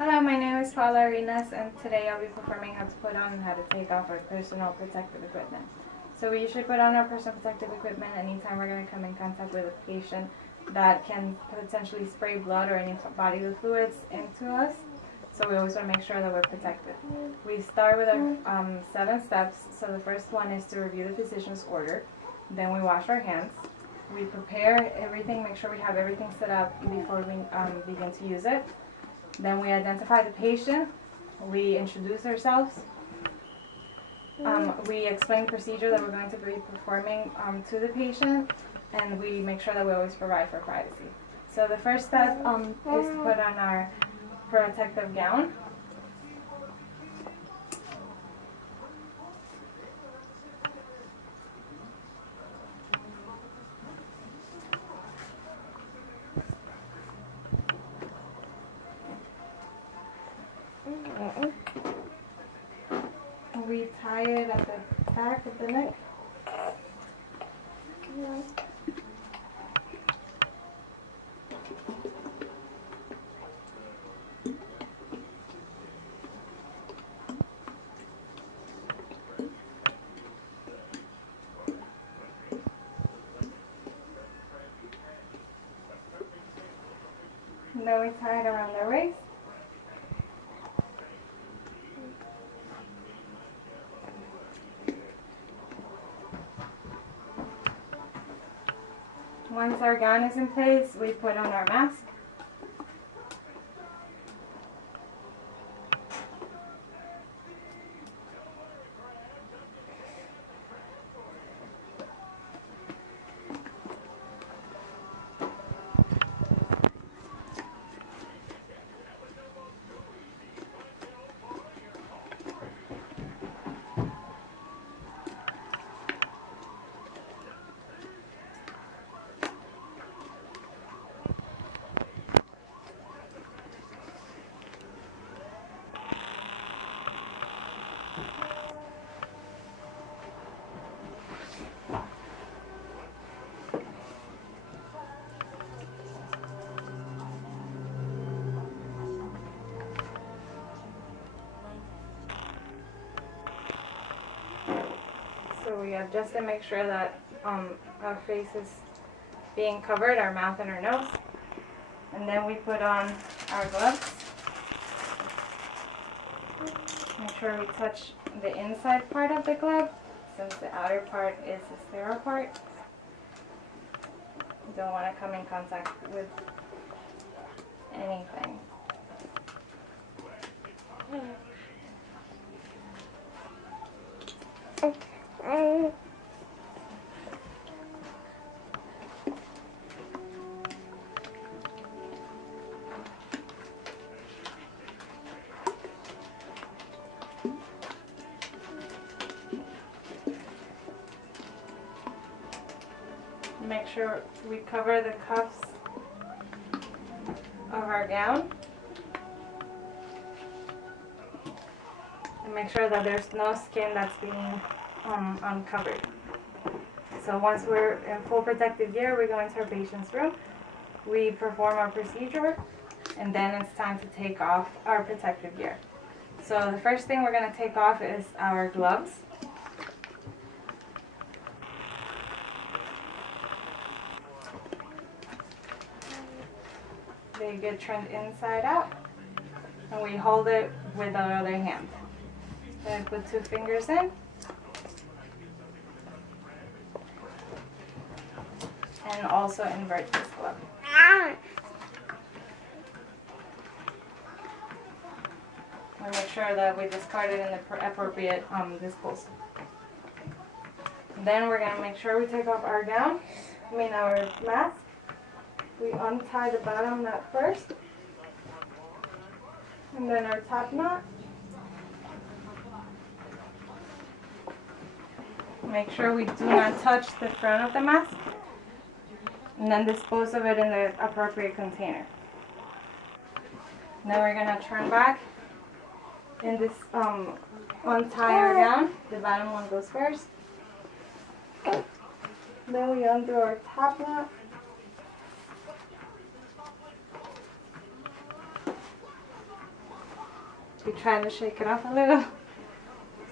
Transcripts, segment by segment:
Hello, my name is Paula Arenas, and today I'll be performing how to put on and how to take off our personal protective equipment. So we usually put on our personal protective equipment anytime we're going to come in contact with a patient that can potentially spray blood or any bodily fluids into us. So we always want to make sure that we're protected. We start with our 7 steps. So the first one is to review the physician's order. Then we wash our hands. We prepare everything, make sure we have everything set up before we begin to use it. Then we identify the patient, we introduce ourselves, we explain the procedure that we're going to be performing to the patient, and we make sure that we always provide for privacy. So the first step is to put on our protective gown. We tie it at the back of the neck. And then we tie it around the waist. Once our gown is in place, we put on our mask. So we adjust to make sure that our face is being covered, our mouth and our nose. And then we put on our gloves. Make sure we touch the inside part of the glove, since the outer part is the sterile part. You don't want to come in contact with anything. Make sure we cover the cuffs of our gown. And make sure that there's no skin that's being uncovered. So once we're in full protective gear, we go into our patient's room. We perform our procedure, and then it's time to take off our protective gear. So the first thing we're going to take off is our gloves. They get turned inside out, and we hold it with our other hand. Then put 2 fingers in, and also invert this glove. And make sure that we discard it in the appropriate disposal. Then we're going to make sure we take off our gown, our mask. We untie the bottom knot first, and then our top knot. Make sure we do not touch the front of the mask, and then dispose of it in the appropriate container. Then we're going to turn back and this untie our gown. The bottom one goes first. Then we undo our top knot. We try to shake it off a little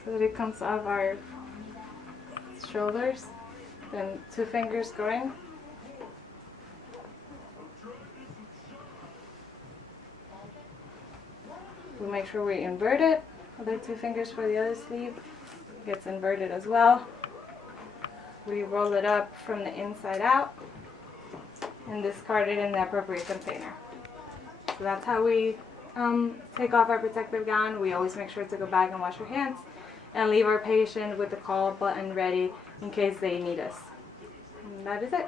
so that it comes off our shoulders. Then 2 fingers going. We make sure we invert it. Other 2 fingers for the other sleeve. Gets inverted as well. We roll it up from the inside out and discard it in the appropriate container. So that's how we take off our protective gown. We always make sure to go back and wash our hands and leave our patient with the call button ready in case they need us. And that is it.